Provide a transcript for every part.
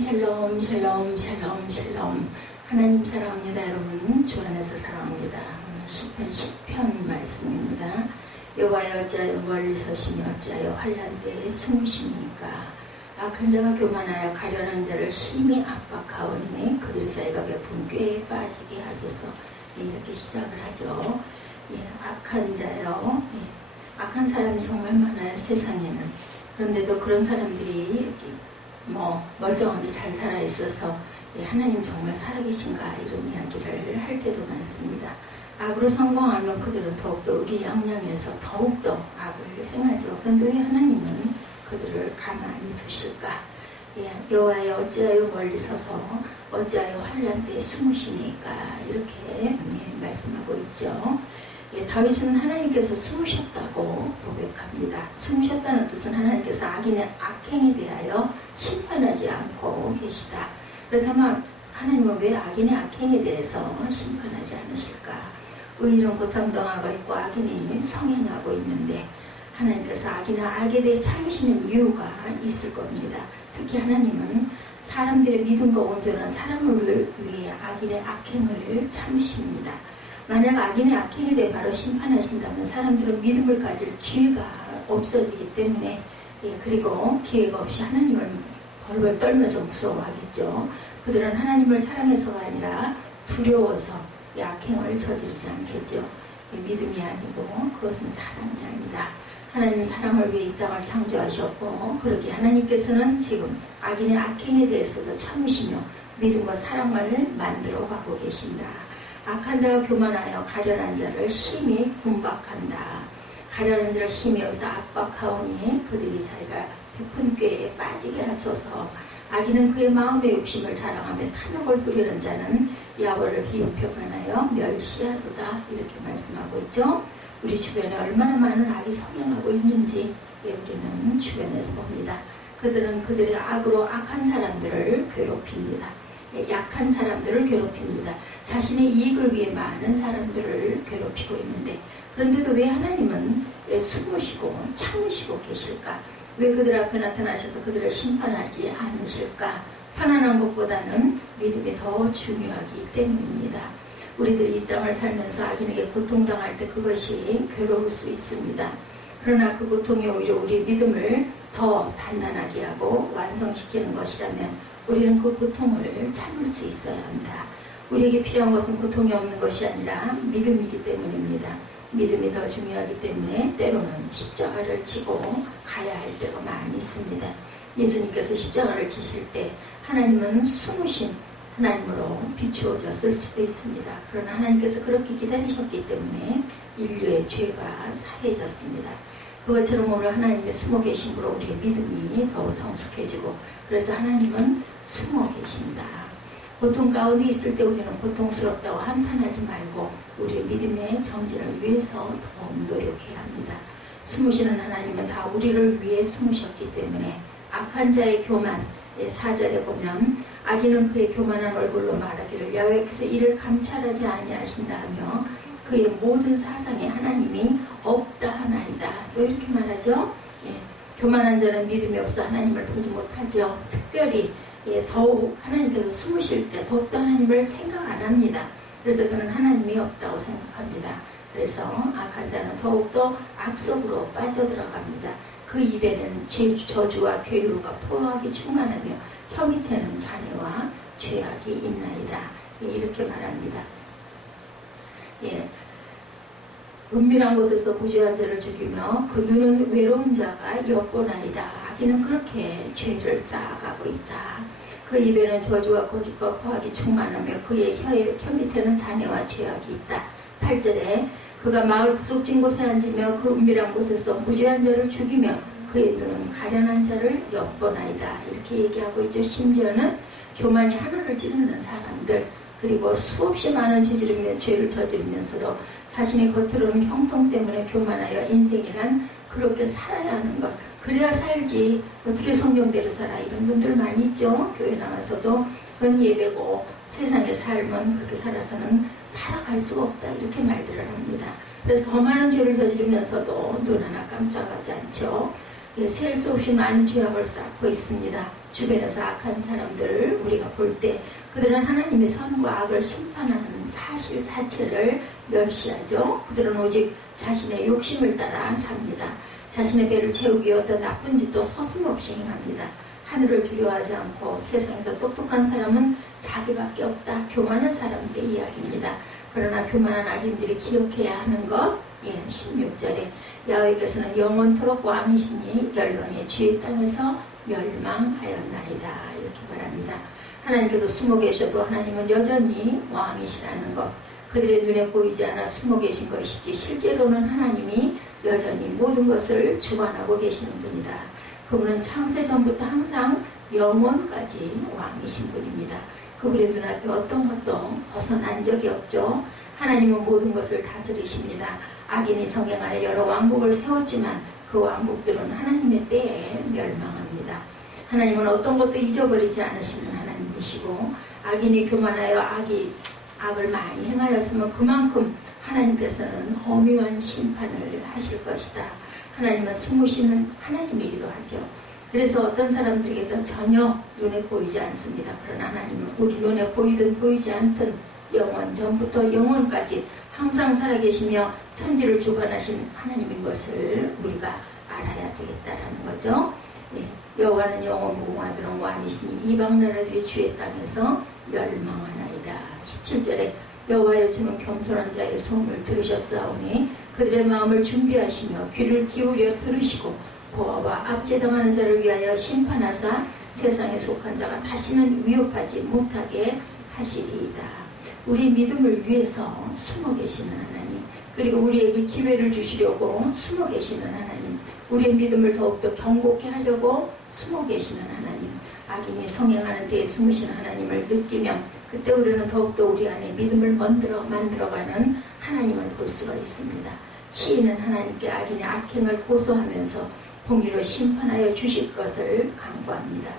샬롬 샬롬 샬롬 샬롬. 하나님 사랑합니다. 여러분 주 안에서 사랑합니다. 시편 10편 말씀입니다. 여호와여 어찌하여 멀리 서시며 어찌하여 환난 때에 숨으시니까. 악한 자가 교만하여 가련한 자를 심히 압박하오니 그들의 사이가 베푼 꾀에 빠지게 하소서. 이렇게 시작을 하죠. 악한 자요. 악한 사람이 정말 많아요, 세상에는. 그런데도 그런 사람들이 멀쩡하게 잘 살아 있어서 하나님 정말 살아계신가 이런 이야기를 할 때도 많습니다. 악으로 성공하면 그들은 더욱더 의기양양해서 더욱더 악을 행하죠. 그런데 왜 하나님은 그들을 가만히 두실까? 여호와여 어찌하여 멀리 서서 어찌하여 환난 때에 숨으시니까 이렇게 말씀하고 있죠. 다윗은 하나님께서 숨으셨다고 고백합니다. 숨으셨다는 뜻은 하나님께서 악인의 악행에 대하여 심판하지 않고 계시다. 그렇다면 하나님은 왜 악인의 악행에 대해서 심판하지 않으실까? 의인은 고통당하고 있고 악인이 성행하고 있는데 하나님께서 악이나 악에 대해 참으시는 이유가 있을 겁니다. 특히 하나님은 사람들의 믿음과 온전한 사람을 위해 악인의 악행을 참으십니다. 만약 악인의 악행에 대해 바로 심판하신다면 사람들은 믿음을 가질 기회가 없어지기 때문에 그리고 기회가 없이 하나님을 벌벌 떨면서 무서워하겠죠. 그들은 하나님을 사랑해서가 아니라 두려워서 악행을 저지르지 않겠죠. 믿음이 아니고 그것은 사랑이 아니다. 하나님은 사람을 위해 이 땅을 창조하셨고 그러기에 하나님께서는 지금 악인의 악행에 대해서도 참으시며 믿음과 사랑을 만들어 가고 계신다. 악한 자가 교만하여 가련한 자를 심히 군박한다. 가련한 자를 심히 여기서 압박하오니 그들이 자기가 베푼 꾀에 빠지게 하소서. 악인은 그의 마음의 욕심을 자랑하며 탐욕을 부리는 자는 야훼를 비웃평하여 멸시하도다. 이렇게 말씀하고 있죠. 우리 주변에 얼마나 많은 악이 성행하고 있는지 우리는 주변에서 봅니다. 그들은 그들의 악으로 악한 사람들을 괴롭힙니다. 약한 사람들을 괴롭힙니다. 자신의 이익을 위해 많은 사람들을 괴롭히고 있는데 그런데도 왜 하나님은 숨으시고 참으시고 계실까? 왜 그들 앞에 나타나셔서 그들을 심판하지 않으실까? 편안한 것보다는 믿음이 더 중요하기 때문입니다. 우리들이 이 땅을 살면서 악인에게 고통당할 때 그것이 괴로울 수 있습니다. 그러나 그 고통이 오히려 우리 믿음을 더 단단하게 하고 완성시키는 것이라면 우리는 그 고통을 참을 수 있어야 한다. 우리에게 필요한 것은 고통이 없는 것이 아니라 믿음이기 때문입니다. 믿음이 더 중요하기 때문에 때로는 십자가를 지고 가야 할 때가 많이 있습니다. 예수님께서 십자가를 지실 때 하나님은 숨으신 하나님으로 비추어졌을 수도 있습니다. 그러나 하나님께서 그렇게 기다리셨기 때문에 인류의 죄가 사해졌습니다. 그것처럼 오늘 하나님의 숨어 계심으로 우리의 믿음이 더 성숙해지고 그래서 하나님은 숨어 계신다. 고통 가운데 있을 때 우리는 고통스럽다고 한탄하지 말고 우리의 믿음의 정진을 위해서 더 노력해야 합니다. 숨으시는 하나님은 다 우리를 위해 숨으셨기 때문에 악한 자의 교만 4절에 보면 악인은 그의 교만한 얼굴로 말하기를 야훼께서 이를 감찰하지 아니하신다 하며 그의 모든 사상에 하나님이 없다 하나이다. 또 이렇게 말하죠. 교만한 자는 믿음이 없어 하나님을 보지 못하죠. 특별히 더욱 하나님께서 숨으실 때 더욱더 하나님을 생각 안 합니다. 그래서 그는 하나님이 없다고 생각합니다. 그래서 악한 자는 더욱더 악 속으로 빠져들어갑니다. 그 입에는 저주와 괴유가 포악이 충만하며 혀 밑에는 잔해와 죄악이 있나이다. 이렇게 말합니다. 은밀한 곳에서 무죄한 자를 죽이며 그 눈은 외로운 자가 엿보나이다. 악인은 그렇게 죄를 쌓아가고 있다. 그 입에는 저주와 거짓과 포악이 충만하며 그의 혀 밑에는 잔해와 죄악이 있다. 8절에 그가 마을 구석진 곳에 앉으며 그 은밀한 곳에서 무죄한 자를 죽이며 그의 눈은 가련한 자를 엿보나이다. 이렇게 얘기하고 있죠. 심지어는 교만이 하늘을 찌르는 사람들 그리고 수없이 많은 죄를 저지르면서도 자신의 겉으로는 형통 때문에 교만하여 인생이란 그렇게 살아야 하는 것. 그래야 살지 어떻게 성경대로 살아 이런 분들 많이 있죠. 교회 나와서도 그건 예배고 세상의 삶은 그렇게 살아서는 살아갈 수가 없다 이렇게 말들을 합니다. 그래서 더 많은 죄를 저지르면서도 눈 하나 깜짝하지 않죠. 셀 수 없이 많은 죄악을 쌓고 있습니다. 주변에서 악한 사람들을 우리가 볼 때 그들은 하나님의 선과 악을 심판하는 사실 자체를 멸시하죠. 그들은 오직 자신의 욕심을 따라 삽니다. 자신의 배를 채우기 위해 어떤 나쁜 짓도 서슴없이 행합니다. 하늘을 두려워하지 않고 세상에서 똑똑한 사람은 자기밖에 없다. 교만한 사람들의 이야기입니다. 그러나 교만한 악인들이 기억해야 하는 것, 16절에 야훼께서는 영원토록 왕이시니 열방의 주의 땅에서 멸망하였나이다. 이렇게 말합니다. 하나님께서 숨어 계셔도 하나님은 여전히 왕이시라는 것, 그들의 눈에 보이지 않아 숨어 계신 것이지 실제로는 하나님이 여전히 모든 것을 주관하고 계시는 분이다. 그분은 창세전부터 항상 영원까지 왕이신 분입니다. 그분의 눈앞에 어떤 것도 벗어난 적이 없죠. 하나님은 모든 것을 다스리십니다. 악인이 성행하여 여러 왕국을 세웠지만 그 왕국들은 하나님의 때에 멸망합니다. 하나님은 어떤 것도 잊어버리지 않으시는 하나님이시고, 악인이 교만하여 악을 많이 행하였으면 그만큼 하나님께서는 엄밀한 심판을 하실 것이다. 하나님은 숨으시는 하나님이기도 하죠. 그래서 어떤 사람들에게도 전혀 눈에 보이지 않습니다. 그러나 하나님은 우리 눈에 보이든 보이지 않든 영원 전부터 영원까지 항상 살아계시며 천지를 주관하신 하나님인 것을 우리가 알아야 되겠다라는 거죠. 여호와는 영원 무궁하도록 왕이시니 이방 나라들이 주의 땅에서 멸망하나이다. 17절에 여호와여 주는 겸손한 자의 소음을 들으셨사오니 그들의 마음을 준비하시며 귀를 기울여 들으시고 고아와 압제당하는 자를 위하여 심판하사 세상에 속한 자가 다시는 위협하지 못하게 하시리이다. 우리 믿음을 위해서 숨어 계시는 하나님, 그리고 우리에게 기회를 주시려고 숨어 계시는 하나님, 우리의 믿음을 더욱더 견고케 하려고 숨어 계시는 하나님, 악인이 성행하는 데에 숨으시는 하나님을 느끼면 그때 우리는 더욱더 우리 안에 믿음을 만들어가는 하나님을 볼 수가 있습니다. 시인은 하나님께 악인의 악행을 고소하면서 공의로 심판하여 주실 것을 간구합니다.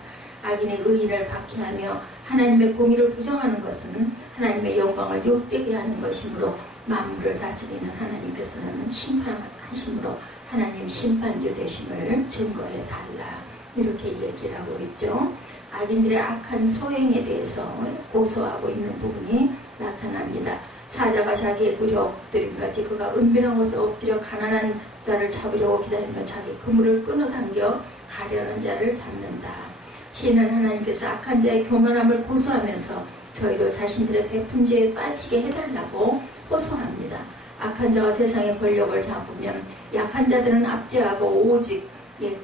악인의 의인을 박해하며 하나님의 공의를 부정하는 것은 하나님의 영광을 욕되게 하는 것이므로 만물을 다스리는 하나님께서는 심판하심으로 하나님 심판주 되심을 증거해 달라. 이렇게 얘기를 하고 있죠. 악인들의 악한 소행에 대해서 고소하고 있는 부분이 나타납니다. 사자가 자기의 굴에 엎드린 같이 그가 은밀한 곳에 엎드려 가난한 자를 잡으려고 기다리며 자기 그물을 끊어당겨 가려는 자를 잡는다. 시인은 하나님께서 악한 자의 교만함을 고소하면서 저희로 자신들의 베푼 죄에 빠지게 해달라고 호소합니다. 악한 자가 세상의 권력을 잡으면 약한 자들은 압제하고 오직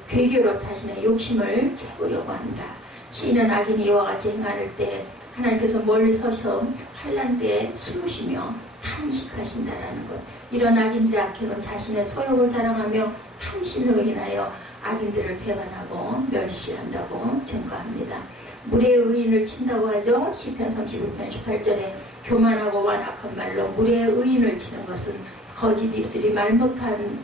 괴교로 자신의 욕심을 채우려고 한다. 시인은 악인이 이와 같이 행할 때 하나님께서 멀리 서서 환난 때에 숨으시며 탄식하신다라는 것. 이런 악인들의 악행은 자신의 소욕을 자랑하며 탐심으로 인하여 악인들을 배반하고 멸시한다고 증거합니다. 무리의 의인을 친다고 하죠. 시편 31편 18절에 교만하고 완악한 말로 무리의 의인을 치는 것은 거짓 입술이 말 못하는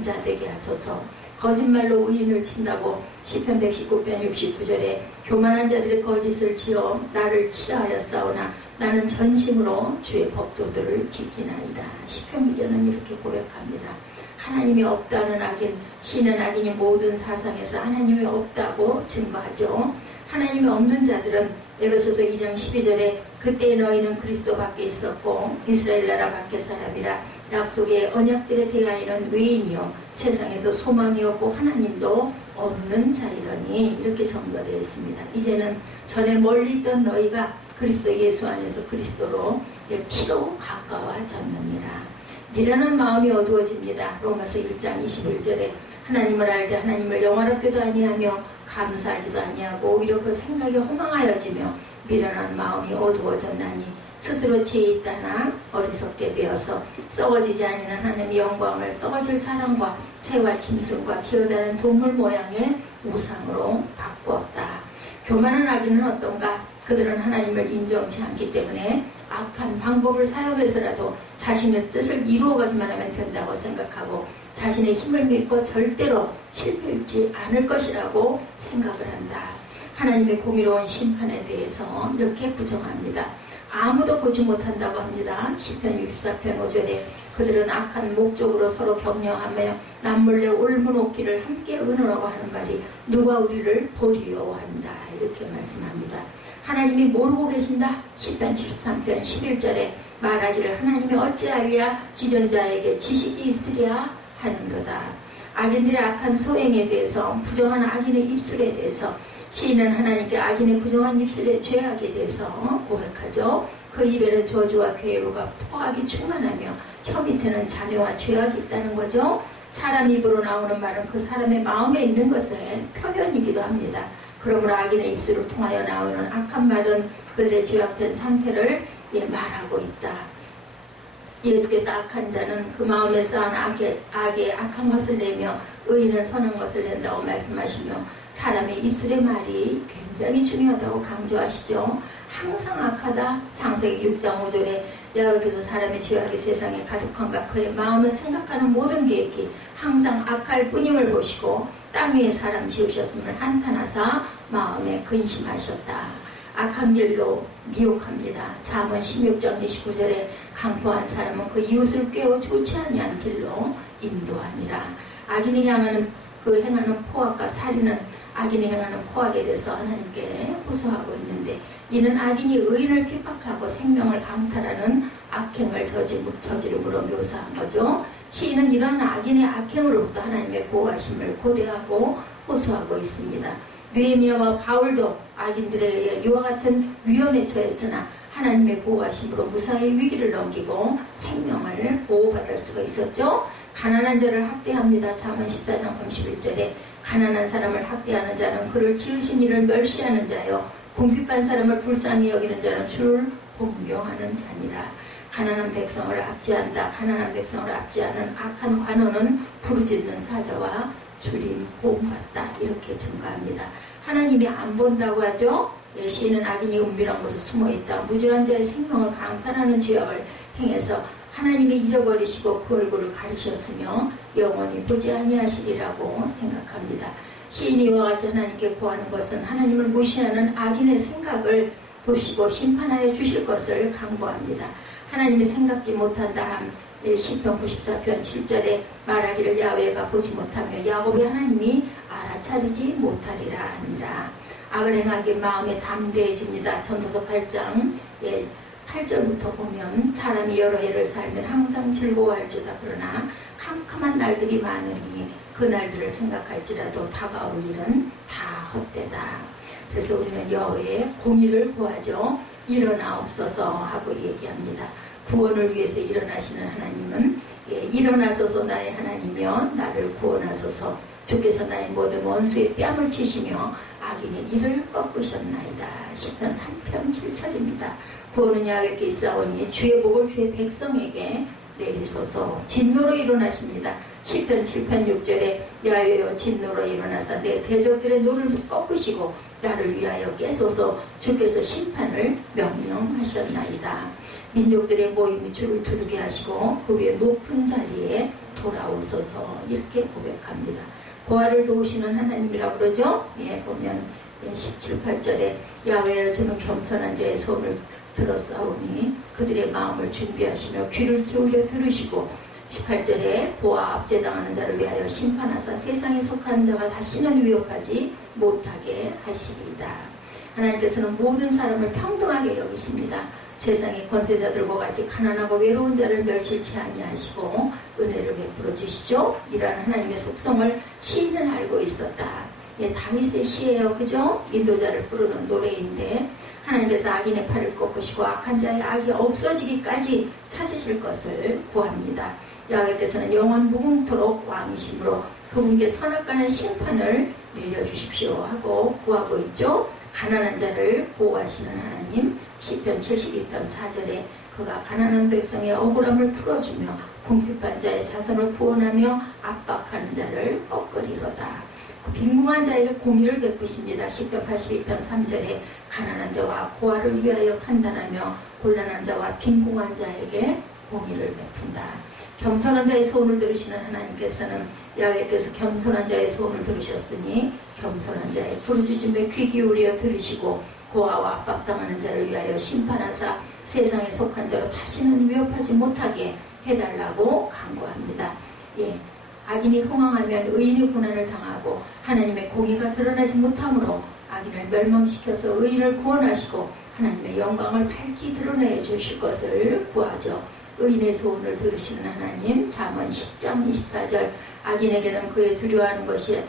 자 되게 하소서. 거짓말로 의인을 친다고 시편 119편 69절에 교만한 자들의 거짓을 지어 나를 치라 하였사오나 나는 전심으로 주의 법도들을 지키나이다. 시편 기자는 이렇게 고백합니다. 하나님이 없다는 악인, 시인은 악인이 모든 사상에서 하나님이 없다고 증거하죠. 하나님이 없는 자들은 에베소서 2장 12절에 그때 너희는 그리스도 밖에 있었고 이스라엘 나라 밖에 사람이라 약속의 언약들에 대하여는 외인이요 세상에서 소망이 없고 하나님도 없는 자이더니 이렇게 증거되어 있습니다. 이제는 전에 멀리 있던 너희가 그리스도 예수 안에서 그리스도로 피로 가까워졌느니라. 미련한 마음이 어두워집니다. 로마서 1장 21절에 하나님을 알되 하나님을 영화롭게도 아니하며 감사하지도 아니하고 오히려 그 생각이 허망하여지며 미련한 마음이 어두워졌나니 스스로 죄에 있다나 어리석게 되어서 썩어지지 아니하는 하나님의 영광을 썩어질 사람과 새와 짐승과 기어다니는 동물 모양의 우상으로 바꾸었다. 교만한 악인은 어떤가? 그들은 하나님을 인정치 않기 때문에 악한 방법을 사용해서라도 자신의 뜻을 이루어가기만 하면 된다고 생각하고 자신의 힘을 믿고 절대로 실패하지 않을 것이라고 생각을 한다. 하나님의 공의로운 심판에 대해서 이렇게 부정합니다. 아무도 보지 못한다고 합니다. 시편 64편 5절에 그들은 악한 목적으로 서로 격려하며 남몰래 올무놓기를 함께 의논하고 하는 말이 누가 우리를 보리요 한다. 이렇게 말씀합니다. 하나님이 모르고 계신다. 시편 73편 11절에 말하기를 하나님이 어찌하랴 지존자에게 지식이 있으랴 하는 거다. 악인들의 악한 소행에 대해서 부정한 악인의 입술에 대해서 시인은 하나님께 악인의 부정한 입술의 죄악에 대해서 고백하죠. 그 입에는 저주와 괴로가 포악이 충만하며 혀 밑에는 잔해와 죄악이 있다는 거죠. 사람 입으로 나오는 말은 그 사람의 마음에 있는 것의 표현이기도 합니다. 그러므로 악인의 입술을 통하여 나오는 악한 말은 그들의 죄악된 상태를 말하고 있다. 예수께서 악한 자는 그 마음에 쌓은 악에 악한 것을 내며 의인은 선한 것을 낸다고 말씀하시며 사람의 입술의 말이 굉장히 중요하다고 강조하시죠. 항상 악하다. 창세기 6장 5절에 여호와께서 사람의 죄악이 세상에 가득한가 그의 마음을 생각하는 모든 계획이 항상 악할 뿐임을 보시고 땅 위에 사람 지으셨음을 한탄하사 마음에 근심하셨다. 악한 길로 미혹합니다. 잠언 16장 29절에 강포한 사람은 그 이웃을 꾀어 좋지 아니한 길로 인도하니라. 악인이 행하는 포악과 살인은 악인이 행하는 포악에 대해서 하나님께 호소하고 있는데 이는 악인이 의인을 핍박하고 생명을 강탈하는 악행을 저지름으로 묘사한 거죠. 시인은 이러한 악인의 악행으로부터 하나님의 보호하심을 고대하고 호소하고 있습니다. 느헤미야와 바울도 악인들에 의해 이와 같은 위험에 처했으나 하나님의 보호하심으로 무사히 위기를 넘기고 생명을 보호받을 수가 있었죠. 가난한 자를 학대합니다. 잠언 14장 31절에 가난한 사람을 학대하는 자는 그를 지으신 이를 멸시하는 자요 궁핍한 사람을 불쌍히 여기는 자는 주를 공경하는 자니라. 가난한 백성을 압제한다. 가난한 백성을 압제하는 악한 관원은 부르짖는 사자와 주림 보험 같다. 이렇게 증가합니다. 하나님이 안 본다고 하죠. 시인은 악인이 은밀한 곳에 숨어있다. 무죄한 자의 생명을 강탈하는 죄악을 행해서 하나님이 잊어버리시고 그 얼굴을 가리셨으며 영원히 보지 아니하시리라고 생각합니다. 시인이 이와 같이 하나님께 구하는 것은 하나님을 무시하는 악인의 생각을 보시고 심판하여 주실 것을 강구합니다. 하나님이 생각지 못한다 함 시편 94편 7절에 말하기를 야훼가 보지 못하며 야곱의 하나님이 알아차리지 못하리라 하니라. 악을 행하기 마음에 담대해집니다. 전도서 8장 8절부터 보면 사람이 여러 해를 살면 항상 즐거워할지다. 그러나 캄캄한 날들이 많으니 그 날들을 생각할지라도 다가올 일은 다 헛되다. 그래서 우리는 여호와의 공의를 구하죠. 일어나옵소서 하고 얘기합니다. 구원을 위해서 일어나시는 하나님은 일어나소서 나의 하나님이여 나를 구원하소서. 주께서 나의 모든 원수의 뺨을 치시며 악인의 이를 꺾으셨나이다. 시편 3편 7절입니다. 구원은 야훼께 있사오니 주의 복을 주의 백성에게 내리소서. 진노로 일어나십니다. 시편 7편 6절에 야훼여 진노로 일어나사 내 대적들의 노를 꺾으시고 나를 위하여 깨소서. 주께서 심판을 명령하셨나이다. 민족들의 모임이 주를 두르게 하시고 그 위에 높은 자리에 돌아오소서. 이렇게 고백합니다. 보화를 도우시는 하나님이라고 그러죠. 보면 17, 8절에 야훼여 주는 겸손한 자의 손을 들었사오니 그들의 마음을 준비하시며 귀를 기울여 들으시고 18절에 보아 압제당하는 자를 위하여 심판하사 세상에 속한 자가 다시는 위협하지 못하게 하시리이다. 하나님께서는 모든 사람을 평등하게 여기십니다. 세상의 권세자들과 같이 가난하고 외로운 자를 멸실치 아니하시고 은혜를 베풀어 주시죠. 이러한 하나님의 속성을 시인은 알고 있었다. 다윗의 시예요. 그죠? 인도자를 부르는 노래인데 하나님께서 악인의 팔을 꺾으시고 악한 자의 악이 없어지기까지 찾으실 것을 구합니다. 야훼께서는 영원 무궁토록 왕이시므로 그분께 선악과는 심판을 내려주십시오 하고 구하고 있죠. 가난한 자를 보호하시는 하나님. 시편 72편 4절에 그가 가난한 백성의 억울함을 풀어주며 궁핍한 자의 자손을 구원하며 압박하는 자를 꺾으리로다. 빈궁한 자에게 공의를 베푸십니다. 시편 82편 3절에 가난한 자와 고아를 위하여 판단하며 곤란한 자와 빈궁한 자에게 공의를 베푼다. 겸손한 자의 소원을 들으시는 하나님께서는 야훼께서 겸손한 자의 소원을 들으셨으니 겸손한 자의 부르짖음에 귀 기울여 들으시고 고아와 압박당하는 자를 위하여 심판하사 세상에 속한 자로 다시는 위협하지 못하게 해달라고 간구합니다. 예, 악인이 흥황하면 의인이 고난을 당하고 하나님의 공의가 드러나지 못하므로 악인을 멸망시켜서 의인을 구원하시고 하나님의 영광을 밝히 드러내 주실 것을 구하죠. 의인의 소원을 들으시는 하나님. 잠언 10장 24절 악인에게는 그의 두려워하는 것이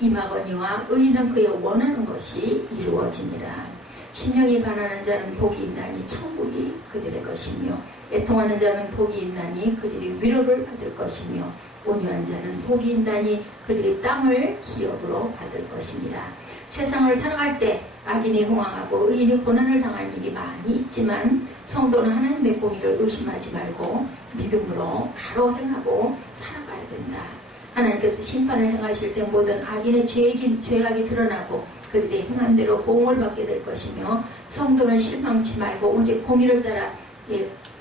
임하거니와 의인은 그의 원하는 것이 이루어지니라. 심령이 가난한 자는 복이 있나니 천국이 그들의 것이며 애통하는 자는 복이 있나니 그들이 위로를 받을 것이며 온유한 자는 복이 있나니 그들이 땅을 기업으로 받을 것입니다. 세상을 살아갈 때 악인이 흥황하고 의인이 고난을 당한 일이 많이 있지만 성도는 하나님의 공의를 의심하지 말고 믿음으로 바로 행하고 살아가야 된다. 하나님께서 심판을 행하실 때 모든 악인의 죄악이 드러나고 그들의 행한 대로 보응을 받게 될 것이며 성도는 실망치 말고 오직 공의를 따라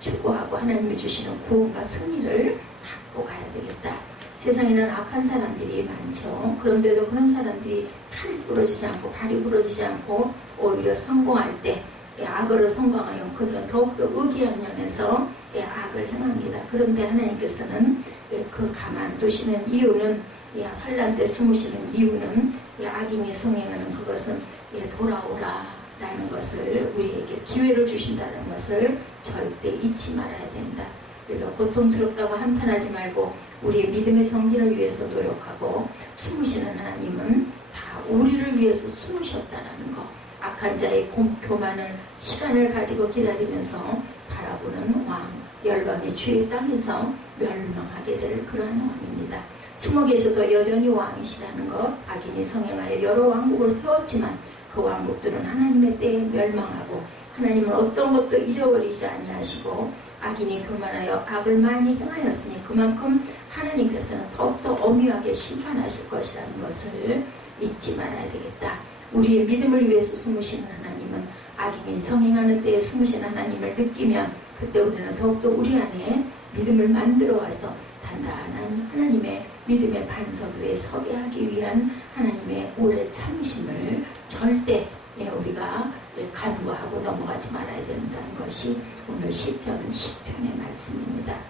추구하고 하나님이 주시는 구원과 승리를 갖고 가야 되겠다. 세상에는 악한 사람들이 많죠. 그런데도 그런 사람들이 팔이 부러지지 않고 발이 부러지지 않고 오히려 성공할 때 악으로 성공하여 그들은 더욱더 의기양양해서 악을 행합니다. 그런데 하나님께서는 그 가만두시는 이유는 환난 때 숨으시는 이유는 악인이 성행하는 그것은 돌아오라 라는 것을 우리에게 기회를 주신다는 것을 절대 잊지 말아야 된다. 그래서 고통스럽다고 한탄하지 말고 우리의 믿음의 성진을 위해서 노력하고 숨으시는 하나님은 다 우리를 위해서 숨으셨다는 거. 악한 자의 교만을 시간을 가지고 기다리면서 바라보는 왕, 열방의 주의 땅에서 멸망하게 될 그러한 왕입니다. 숨어 계셔도 여전히 왕이시라는 것. 악인이 성행하여 여러 왕국을 세웠지만 그 왕국들은 하나님의 때에 멸망하고 하나님은 어떤 것도 잊어버리지 아니하시고 악인이 교만하여 악을 많이 행하였으니 그만큼 하나님께서는 더욱더 엄하게 심판하실 것이라는 것을 잊지 말아야 되겠다. 우리의 믿음을 위해서 숨으시는 하나님은 악인이 성행하는 때에 숨으신 하나님을 느끼면 그때 우리는 더욱더 우리 안에 믿음을 만들어 와서 단단한 하나님의 믿음의 반석 위에 서게 하기 위한 하나님의 오래 참으심을 절대 우리가 간구하고 넘어가지 말아야 된다는 것이 오늘 시편 10편의 말씀입니다.